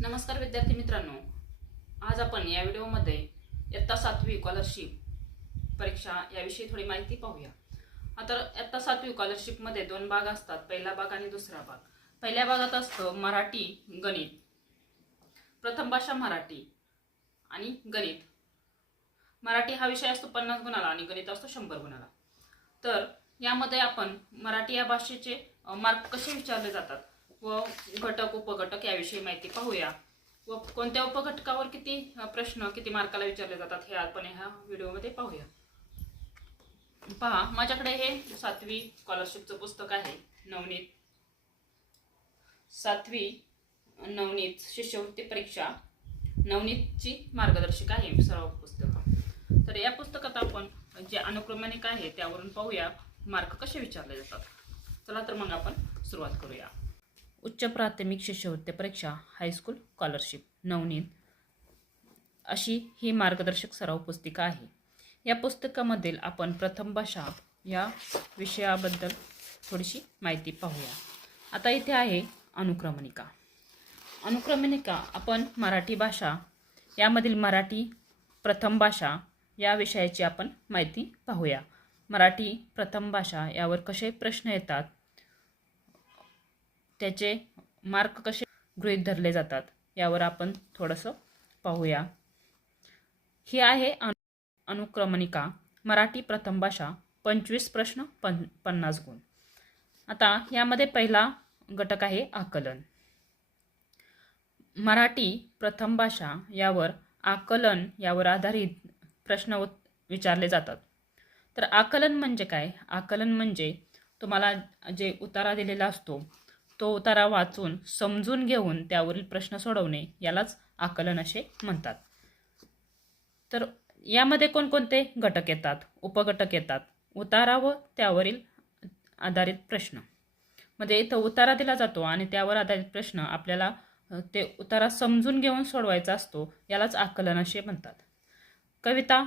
नमस्कार विद्यार्थी मित्रांनो, आज आपण या व्हिडिओमध्ये इयत्ता 7वी स्कॉलरशिप परीक्षा याविषयी थोडी माहिती पाहूया. आता इयत्ता 7वी स्कॉलरशिपमध्ये दोन भाग असतात, पहिला भाग आणि दुसरा भाग. पहिल्या भागात असतं मराठी गणित, प्रथम भाषा मराठी आणि गणित. मराठी हा विषय असतो 50 गुणाला आणि गणित असतो 100 गुणाला. तर यामध्ये आपण मराठी या भाषेचे मार्क कसे विचारले जातात व घटक उपघटक याविषयी माहिती पाहूया व कोणत्या उपघटकावर किती प्रश्न किती मार्काला विचारले जातात हे आपण ह्या व्हिडिओमध्ये पाहूया. पहा, माझ्याकडे हे 7वी स्कॉलरशिपचं पुस्तक आहे. नवनीत 7वी नवनीत शिष्यवृत्ती परीक्षा नवनीतची मार्गदर्शिका आहे सर्व पुस्तकं. तर या पुस्तकात आपण जे अनुक्रमणिका आहे त्यावरून पाहूया मार्क कसे विचारले जातात. चला तर मग आपण सुरुवात करूया. उच्च प्राथमिक शिष्यवृत्ती परीक्षा हायस्कूल स्कॉलरशिप नवनीत अशी ही मार्गदर्शक सराव पुस्तिका आहे. या पुस्तकामधील आपण प्रथम भाषा या विषयाबद्दल थोडीशी माहिती पाहूया. आता इथे आहे अनुक्रमणिका. अनुक्रमणिका आपण मराठी भाषा यामधील मराठी प्रथम भाषा या विषयाची आपण माहिती पाहूया. मराठी प्रथम भाषा यावर कसे प्रश्न येतात, त्याचे मार्क कसे गृहीत धरले जातात यावर आपण थोडंसं पाहूया. ही आहे अनुक्रमणिका. मराठी प्रथम भाषा 25 प्रश्न 50 गुण. आता यामध्ये पहिला घटक आहे आकलन. मराठी प्रथम भाषा यावर आकलन यावर आधारित प्रश्न विचारले जातात. तर आकलन म्हणजे काय? आकलन म्हणजे तुम्हाला जे उतारा दिलेला असतो तो उतारा वाचून समजून घेऊन त्यावरील प्रश्न सोडवणे यालाच आकलन असे म्हणतात. तर यामध्ये कोणकोणते घटक येतात, उपघटक येतात? उतारा व त्यावरील आधारित प्रश्न. म्हणजे इथं उतारा दिला जातो आणि त्यावर आधारित प्रश्न आपल्याला ते उतारा समजून घेऊन सोडवायचा असतो, यालाच आकलन असे म्हणतात. कविता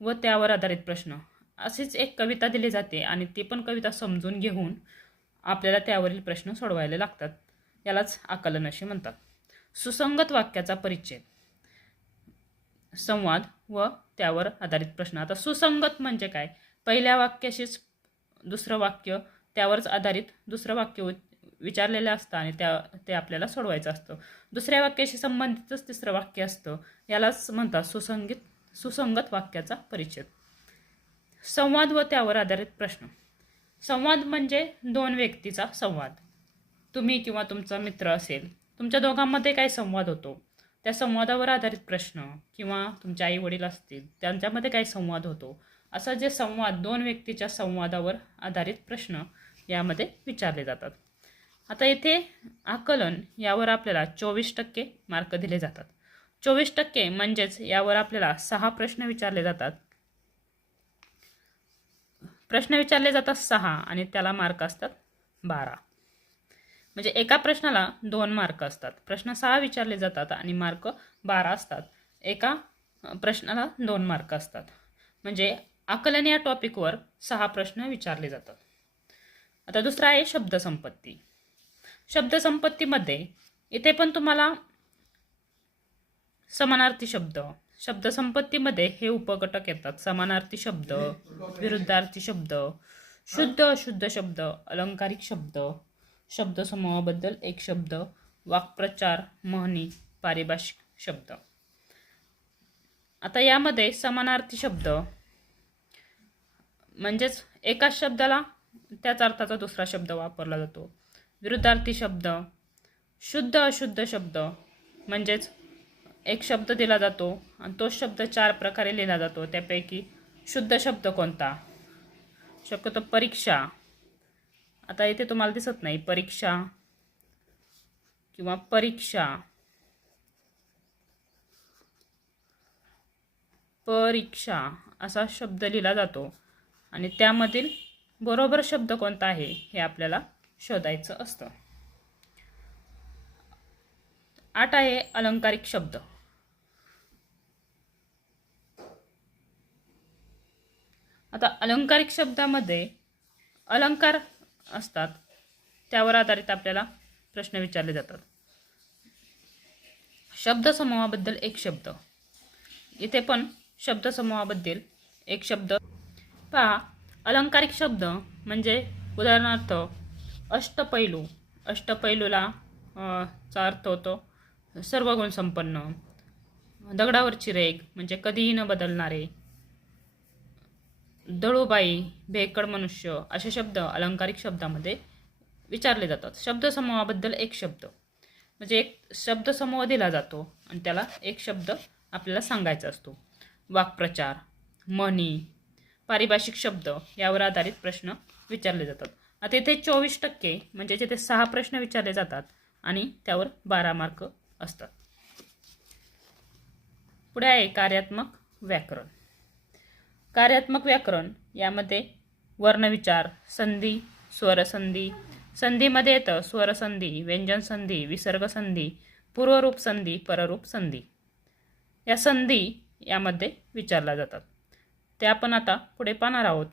व त्यावर आधारित प्रश्न. अशीच एक कविता दिली जाते आणि ती पण कविता समजून घेऊन आपल्याला त्यावरील प्रश्न सोडवायला लागतात, यालाच आकलन असे म्हणतात. सुसंगत वाक्याचा परिचय, संवाद व त्यावर आधारित प्रश्न. आता सुसंगत म्हणजे काय? पहिल्या वाक्याशीच दुसरं वाक्य त्यावरच आधारित दुसरं वाक्य विचारलेलं असतं आणि ते आपल्याला सोडवायचं असतं. दुसऱ्या वाक्याशी संबंधितच तिसरं वाक्य असतं, यालाच म्हणतात सुसंगत वाक्याचा परिचय. संवाद व त्यावर आधारित प्रश्न. संवाद म्हणजे दोन व्यक्तीचा संवाद. तुम्ही किंवा तुमचा मित्र असेल, तुमच्या दोघांमध्ये काय संवाद होतो त्या संवादावर आधारित प्रश्न, किंवा तुमचे आई वडील असतील त्यांच्यामध्ये काय संवाद होतो, असा जे संवाद दोन व्यक्तीच्या संवादावर आधारित प्रश्न यामध्ये विचारले जातात. आता इथे आकलन यावर आपल्याला 24% मार्क दिले जातात. 24% म्हणजेच यावर आपल्याला 6 प्रश्न विचारले जातात. प्रश्न विचारले जातात 6 आणि त्याला मार्क असतात 12. म्हणजे एका प्रश्नाला 2 मार्क असतात. प्रश्न 6 विचारले जातात आणि मार्क 12 असतात. एका प्रश्नाला 2 मार्क असतात. म्हणजे आकलन या टॉपिकवर 6 प्रश्न विचारले जातात. आता दुसरा आहे शब्दसंपत्ती. शब्दसंपत्तीमध्ये इथे पण तुम्हाला समानार्थी शब्द, शब्दसंपत्तीमध्ये हे उपघटक येतात: समानार्थी शब्द, विरुद्धार्थी शब्द, शुद्ध अशुद्ध शब्द, अलंकारिक शब्द, शब्दसमूहाबद्दल एक शब्द, वाक्प्रचार, म्हणी, पारिभाषिक शब्द. आता यामध्ये समानार्थी शब्द म्हणजेच एकाच शब्दाला त्याच अर्थाचा दुसरा शब्द वापरला जातो. विरुद्धार्थी शब्द, शुद्ध अशुद्ध शब्द म्हणजेच एक शब्द दिला जातो आणि तो शब्द 4 प्रकारे लिहिला जातो. त्यापैकी शुद्ध शब्द कोणता? शक्यतो परीक्षा. आता इथे तुम्हाला दिसत नाही, परीक्षा किंवा परीक्षा, परीक्षा असा शब्द लिहिला जातो आणि त्यामधील बरोबर शब्द कोणता आहे हे आपल्याला शोधायचं असतं. 8 आहे अलंकारिक शब्द. आता अलंकारिक शब्दामध्ये अलंकार असतात, त्यावर आधारित आपल्याला प्रश्न विचारले जातात. शब्दसमूहाबद्दल एक शब्द. इथे पण शब्दसमूहाबद्दल एक शब्द पहा. अलंकारिक शब्द म्हणजे उदाहरणार्थ अष्टपैलू. अष्टपैलूला चा अर्थ होतो सर्व गुण संपन्न. दगडावरची रेघ म्हणजे कधीही न बदलणारे. दळूबाई, भेकड मनुष्य असे शब्द अलंकारिक शब्दामध्ये विचारले जातात. शब्दसमूहाबद्दल एक शब्द म्हणजे एक शब्दसमूह दिला जातो आणि त्याला एक शब्द आपल्याला सांगायचा असतो. वाक्प्रचार, म्हणी, पारिभाषिक शब्द यावर आधारित प्रश्न विचारले जातात. आता इथे 24% म्हणजे जिथे 6 प्रश्न विचारले जातात आणि त्यावर 12 मार्क असतात. पुढे आहे कार्यात्मक व्याकरण. कार्यात्मक व्याकरण यामध्ये वर्णविचार, संधी, स्वरसंधी. संधीमध्ये येतं स्वरसंधी, व्यंजनसंधी, विसर्गसंधी, पूर्वरूप संधी, पररूप संधी. या संधी यामध्ये विचारल्या जातात. ते आपण आता पुढे पाहणार आहोत.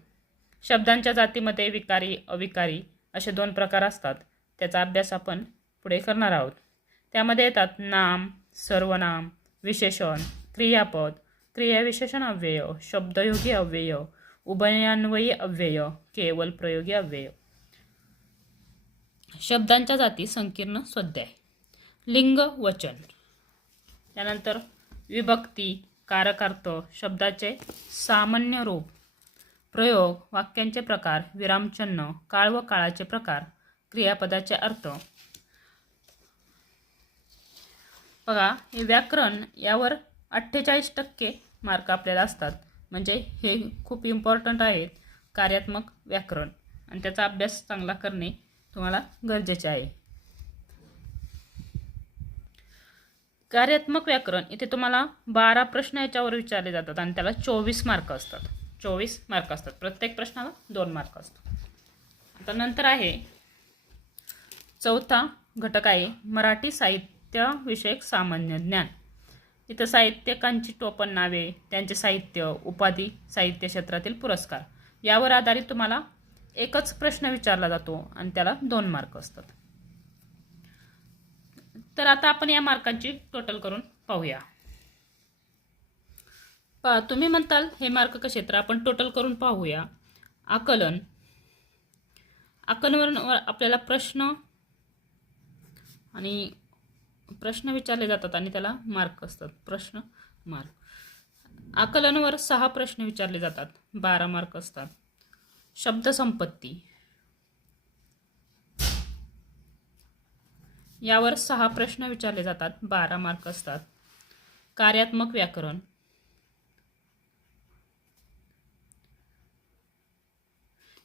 शब्दांच्या जातीमध्ये विकारी, अविकारी असे 2 प्रकार असतात. त्याचा अभ्यास आपण पुढे करणार आहोत. त्यामध्ये येतात नाम, सर्वनाम, विशेषण, क्रियापद, क्रियाविशेषण अव्यय, शब्दयोगी अव्यय, उभयान्वयी अव्यय, केवल प्रयोगी अव्यय. शब्दांच्या जाती संकीर्ण स्वाध्याय. लिंग, वचन. त्यानंतर विभक्ती, कारकार्थ, शब्दाचे सामान्य रूप, प्रयोग, वाक्यांचे प्रकार, विरामचिन्ह, काळ व काळाचे प्रकार, क्रियापदाचे अर्थ. बघा, हे व्याकरण यावर 48% मार्क आपल्याला असतात. म्हणजे हे खूप इम्पॉर्टंट आहेत कार्यात्मक व्याकरण आणि त्याचा अभ्यास चांगला करणे तुम्हाला गरजेचे आहे. कार्यात्मक व्याकरण इथे तुम्हाला 12 प्रश्न याच्यावर विचारले जातात आणि त्याला 24 मार्क असतात. 24 मार्क असतात. प्रत्येक प्रश्नाला 2 मार्क असतात. आता नंतर आहे चौथा घटक आहे मराठी साहित्याविषयक सामान्य ज्ञान. इथं साहित्यिकांची टोपण नावे, त्यांचे साहित्य, उपाधी, साहित्य क्षेत्रातील पुरस्कार यावर आधारित तुम्हाला एकच प्रश्न विचारला जातो आणि त्याला 2 मार्क असतात. तर आता आपण या मार्कांची टोटल करून पाहूया. तुम्ही म्हणताल हे मार्क कसे, तर आपण टोटल करून पाहूया. आकलन. आकलनावर आपल्याला प्रश्न विचारले जातात आणि त्याला मार्क असतात. प्रश्न मार्क. आकलनावर 6 प्रश्न विचारले जातात, 12 मार्क असतात. शब्दसंपत्ती यावर 6 प्रश्न विचारले जातात, 12 मार्क असतात. कार्यात्मक व्याकरण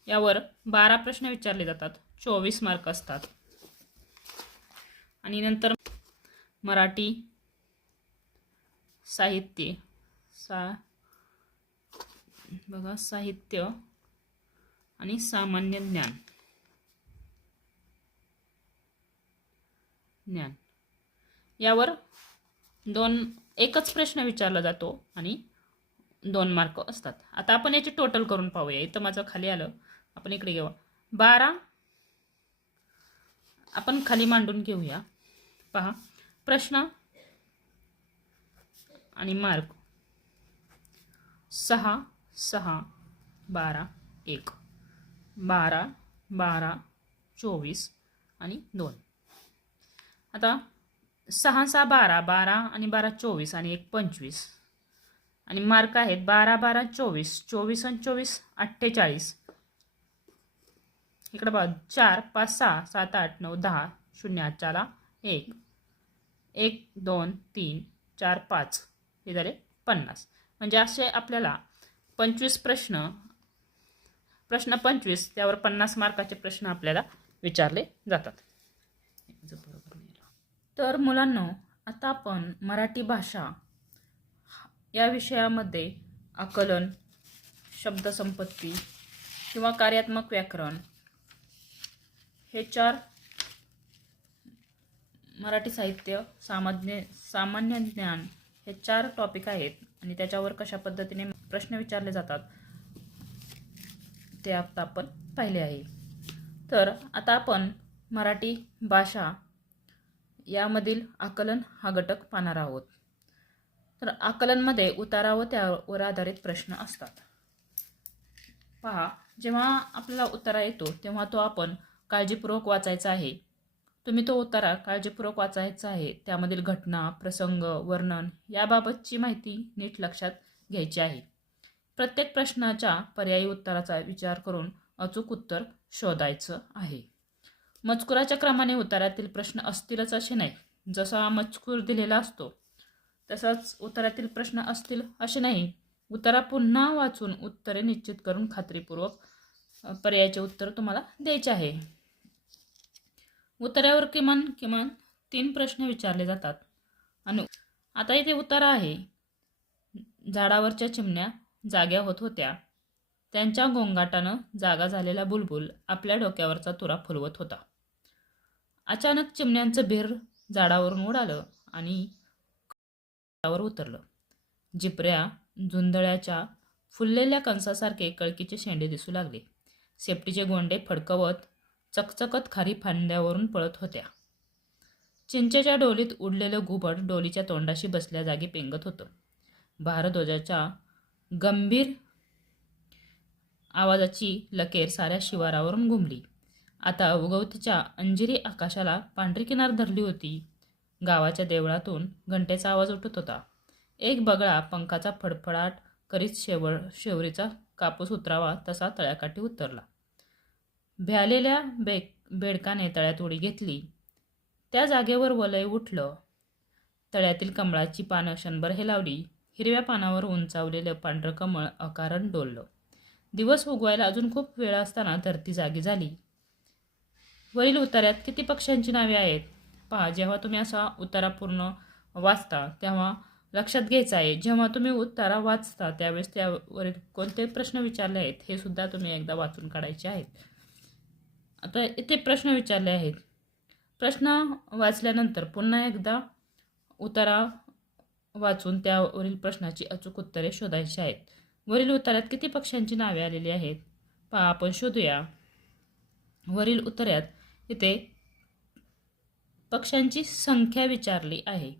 यावर 12 प्रश्न विचारले जातात, 24 मार्क असतात. आणि नंतर मराठी साहित्य साहित्य आणि सामान्य ज्ञान यावर एकच प्रश्न विचारला जातो आणि 2 मार्क असतात. आता आपण याची टोटल करून पाहूया. इथं माझं खाली आलं, आपण इकडे घेऊ. 12 आपण खाली मांडून घेऊया. पहा, प्रश्न आणि मार्क 6 6 12 1 12 12 24 आणि 2. आता 6 6 12 12 आणि 12 24 आणि 1 25 आणि मार्क आहेत 12 12 24 24 आणि 24 48. इकडे बघा 4 5 6 7 8 9 10 0 4 1 1 2 3 4 5 हे झाले 50. म्हणजे असे आपल्याला 25 प्रश्न 25 त्यावर 50 मार्काचे प्रश्न आपल्याला विचारले जातात. तर मुलांनो, आता आपण मराठी भाषा या विषयामध्ये आकलन, शब्दसंपत्ती किंवा कार्यात्मक व्याकरण हे 4 मराठी साहित्य, सामान्य ज्ञान हे 4 टॉपिक आहेत आणि त्याच्यावर कशा पद्धतीने प्रश्न विचारले जातात ते आता आपण पाहिले आहे. तर आता आपण मराठी भाषा यामधील आकलन हा घटक पाहणार आहोत. तर आकलनमध्ये उतारा व त्यावर आधारित प्रश्न असतात. पहा, जेव्हा आपल्याला उतारा येतो तेव्हा तो आपण काळजीपूर्वक वाचायचा आहे. तुम्ही तो उतारा काळजीपूर्वक वाचायचा आहे. त्यामधील घटना, प्रसंग, वर्णन याबाबतची माहिती नीट लक्षात घ्यायची आहे. प्रत्येक प्रश्नाच्या पर्यायी उत्तराचा विचार करून अचूक उत्तर शोधायचं आहे. मजकुराच्या क्रमाने उतारातील प्रश्न असतीलच असे नाही. जसा मजकूर दिलेला असतो तसाच उत्तरातील प्रश्न असतील असे नाही. उत्तरा पुन्हा वाचून उत्तरे निश्चित करून खात्रीपूर्वक पर्यायाचे उत्तर तुम्हाला द्यायचे आहे. उत्तरावर किमान 3 प्रश्न विचारले जातात. आणि आता इथे उतारा आहे. झाडावरच्या चिमण्या जाग्या होत होत्या. त्यांच्या गोंगाटानं जागा झालेला बुलबुल आपल्या डोक्यावरचा तुरा फुलवत होता. अचानक चिमण्यांचं भेर झाडावरून उडालं आणि वर उतरलं. जिपऱ्या झुंधळ्याच्या फुललेल्या कंसासारखे कळकीचे शेंडे दिसू लागले. शेपटीचे गोंडे फडकवत चकचकत खारी फांद्यावरून पळत होत्या. चिंचेच्या डोलीत उडलेलं घुबड डोलीच्या तोंडाशी बसल्या जागी पेंगत होतं. भारद्वाजाच्या गंभीर आवाजाची लकेर साऱ्या शिवारावरून घुमली. आता उगवतीच्या अंजिरी आकाशाला पांढरी किनार धरली होती. गावाच्या देवळातून घंटेचा आवाज उठत होता. एक बगळा पंखाचा फडफडाट करीत शेवरीचा कापूस उतरावा तसा तळ्याकाठी उतरला. भ्यालेल्या बेडकाने तळ्यात उडी घेतली. त्या जागेवर वलय उठलं. तळ्यातील कमळाची पानं क्षणभर हेलावली. हिरव्या पानावर उंचावलेलं पांढरं कमळ अकारण डोललं. दिवस उगवायला अजून खूप वेळ असताना धरती जागी झाली. वरील उतार्यात किती पक्ष्यांची नावे आहेत? पहा, जेव्हा तुम्ही असा उतारा पूर्ण वाचता तेव्हा लक्षात घ्यायचं आहे. जेव्हा तुम्ही उतारा वाचता त्यावेळेस त्यावरील कोणते प्रश्न विचारले आहेत हे सुद्धा तुम्ही एकदा वाचून काढायचे आहेत. आता इथे प्रश्न विचारले आहेत. प्रश्न वाचल्यानंतर पुन्हा एकदा उतारा वाचून त्यावरील प्रश्नाची अचूक उत्तरे शोधायची आहेत. वरील उतार्यात किती पक्ष्यांची नावे आलेली आहेत? पहा, आपण शोधूया. वरील उतार्यात इथे पक्ष्यांची संख्या विचारली आहे.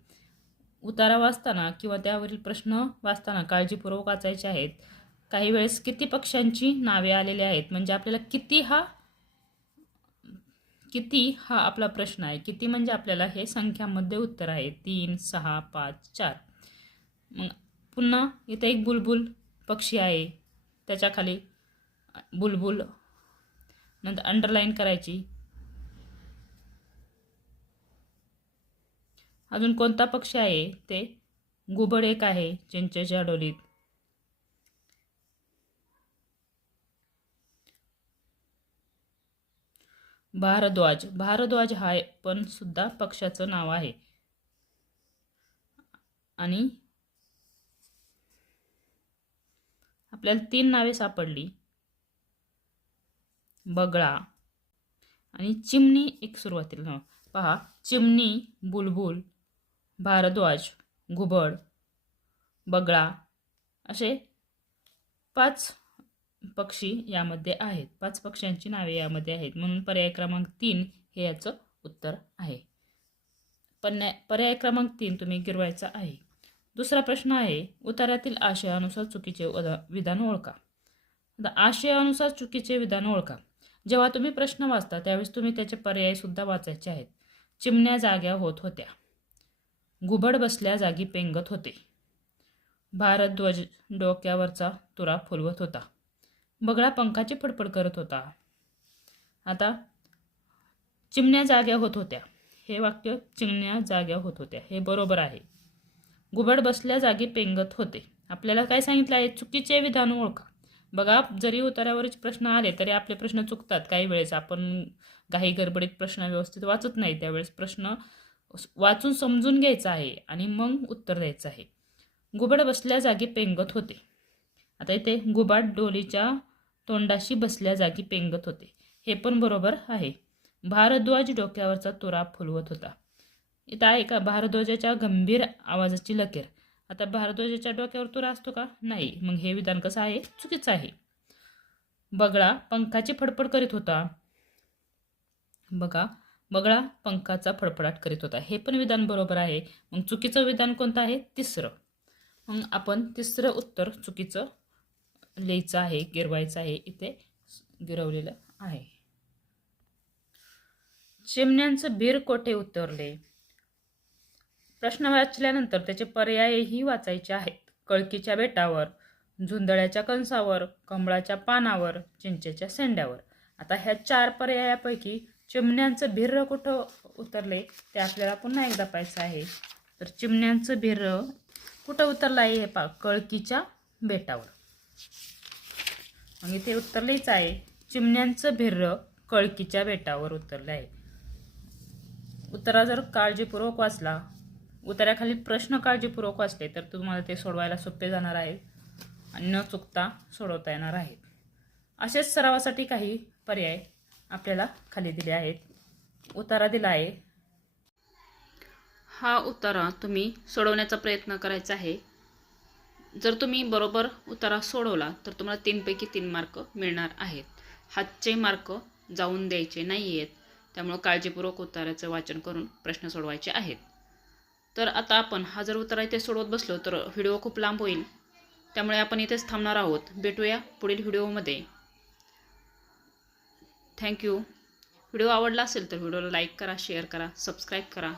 उतारा वाचताना किंवा त्यावरील प्रश्न वाचताना काळजीपूर्वक वाचायचे आहेत. काही वेळेस किती पक्ष्यांची नावे आलेली आहेत म्हणजे आपल्याला किती हा आपला प्रश्न आहे. किती म्हणजे आपल्याला हे संख्यामध्ये उत्तर आहे. 3, 6, 5, 4. मग पुन्हा इथे एक बुलबुल पक्षी आहे. त्याच्या खाली बुलबुल नंतर अंडरलाईन करायची. अजून कोणता पक्षी आहे? ते घुबड एक आहे चिंचेच्या डोलीत. भारद्वाज हा पण सुद्धा पक्षाचं नाव आहे. आणि आपल्याला 3 नावे सापडली. बगळा आणि चिमणी एक सुरुवातीला नाव. पहा, चिमणी, बुलबुल, भारद्वाज, घुबड, बगळा असे 5 पक्षी यामध्ये आहेत. 5 पक्ष्यांची नावे यामध्ये आहेत. म्हणून पर्याय क्रमांक 3 हे याचं उत्तर आहे. पर्याय क्रमांक 3 तुम्ही गिरवायचा आहे. दुसरा प्रश्न आहे, उतार्यातील आशयानुसार चुकीचे विधान ओळखा. आता आशयानुसार चुकीचे विधान ओळखा. जेव्हा तुम्ही प्रश्न वाचता त्यावेळेस तुम्ही त्याचे पर्याय सुद्धा वाचायचे आहेत. चिमण्या जाग्या होत होत्या. घुबड बसल्या जागी पेंगत होते. भारद्वाज डोक्यावरचा तुरा फुलवत होता. बगळा पंखाची फडफड करत होता. आता चिमण्या जाग्या होत होत्या हे वाक्य चिमण्या जाग्या होत होत्या हे बरोबर आहे. घुबड बसल्या जागी पेंगत होते. आपल्याला काय सांगितलं आहे? चुकीचे विधान ओळखा. बघा, जरी उतार्यावरच प्रश्न आले तरी आपले प्रश्न चुकतात. काही वेळेस आपण काही गडबडीत प्रश्न व्यवस्थित वाचत नाही. त्यावेळेस प्रश्न वाचून समजून घ्यायचा आहे आणि मग उत्तर द्यायचं आहे. घुबड बसल्या जागी पेंगत होते. आता इथे घुबड डोलीच्या तोंडाशी बसल्या जागी पेंगत होते हे पण बरोबर आहे. भारद्वाज डोक्यावरचा तुरा फुलवत होता. इथं आहे का भारद्वाजाच्या गंभीर आवाजाची लकेर. आता भारद्वाजाच्या डोक्यावर तुरा असतो का? नाही. मग हे विधान कसं आहे? चुकीचं आहे. बगळा पंखाची फडफड करीत होता. बघा, बगळा पंखाचा फडफडाट करीत होता. हे पण विधान बरोबर आहे. मग चुकीचं विधान कोणतं आहे? तिसरं. मग आपण तिसरं उत्तर चुकीचं लिहायचं आहे, गिरवायचं आहे. इथे गिरवलेलं आहे. चिमण्यांचं बीर कोठे उतरले? प्रश्न वाचल्यानंतर त्याचे पर्यायही वाचायचे आहेत. कळकीच्या बेटावर, झुंदळ्याच्या कंसावर, कमळाच्या पानावर, चिंचेच्या शेंड्यावर. आता ह्या 4 पर्यायापैकी चिमण्यांचं भिर्र कुठं उतरले ते आपल्याला पुन्हा एकदा पाहायचं आहे. तर चिमण्यांचं भिर्र कुठं उतरलं आहे? हे पहा, कळकीच्या बेटावर. मग इथे उत्तर लिहायचं आहे, चिमण्यांचं भिर्र कळकीच्या बेटावर उतरलं आहे. उत्तरा जर काळजीपूर्वक वाचला, उत्तराखाली प्रश्न काळजीपूर्वक वाचले तर तुम्हाला ते सोडवायला सोपे जाणार आहे आणि न चुकता सोडवता येणार आहेत. असेच सरावासाठी काही पर्याय आपल्याला खाली दिले आहेत. उतारा दिला आहे. हा उतारा तुम्ही सोडवण्याचा प्रयत्न करायचा आहे. जर तुम्ही बरोबर उतारा सोडवला तर तुम्हाला 3 पैकी 3 मार्क मिळणार आहेत. हातचे मार्क जाऊन द्यायचे नाही आहेत. त्यामुळे काळजीपूर्वक उताराचं वाचन करून प्रश्न सोडवायचे आहेत. तर आता आपण हा जर उतारा इथे सोडवत बसलो तर व्हिडिओ खूप लांब होईल. त्यामुळे आपण इथेच थांबणार आहोत. भेटूया पुढील व्हिडिओमध्ये. थँक्यू. व्हिडिओ आवडला असेल तर व्हिडिओला लाईक करा, शेअर करा, सबस्क्राईब करा.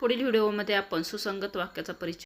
पुढील व्हिडिओमध्ये आपण सुसंगत वाक्याचा परिचय